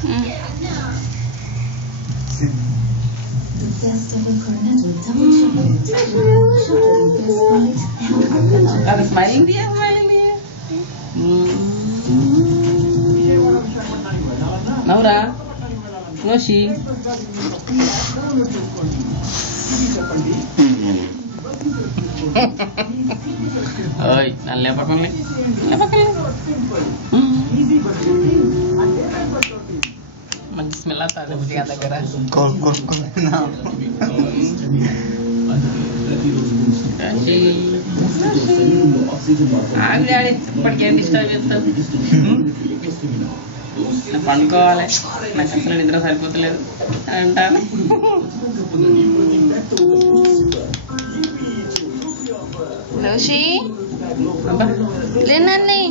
Ada smiling dia, smiling dia. Naura, Roshi. Oi, lepakan nih. Bismillah tak ada bukti kata keras. Kol. Nah. ఆవిడ ఇప్పటికి ఏం disturb చేస్తావు పండుకోవాలి నాకు అసలు నిద్ర సరిపోతలేదు అని అంటాను రోషి లేనన్ని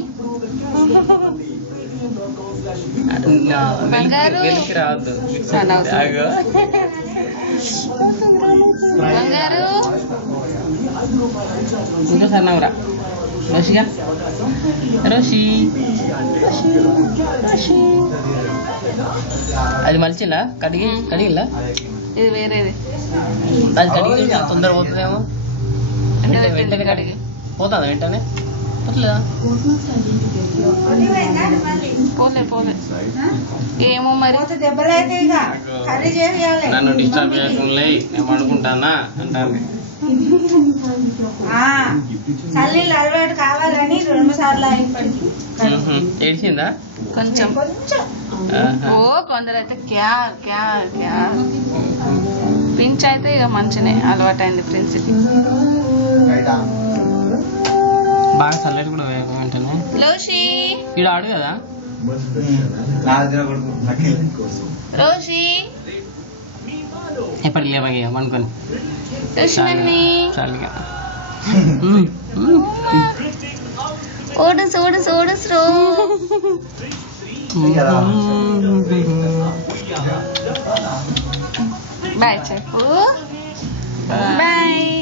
గెలిచి రావద్దు బంగారు ఇంకా సన్నవరా రోషిగా రోషి అది మలిచిందా కడిగిల్లా ఇది వేరేది అది కడిగి తొందర పోతుందేమో వెంటనే కడిగి పోతుందా వెంటనే పోతలేదా పోలే ఏమో మరి నన్ను డిస్టర్బ్ చేయకుండా నేను పడుకుంటానా అంటాను చల్లీళ్ళు అలవాటు కావాలని 2 సార్లు ఇప్పటికి ఏడ్చిందా కొంచెం ఓ కొందరైతే క్యార్ ప్రిన్స్ అయితే ఇక మంచినే అలవాటు అయింది ప్రిన్స్కి బాగా చల్లటి కూడా వెంటనే రోషి వీడు ఆడు కదా రోషి ఎప్పటికి లేవగా అనుకొని రోషినన్ని చాలుగా ఓడస్ రో బాయ్ చెప్పు బాయ్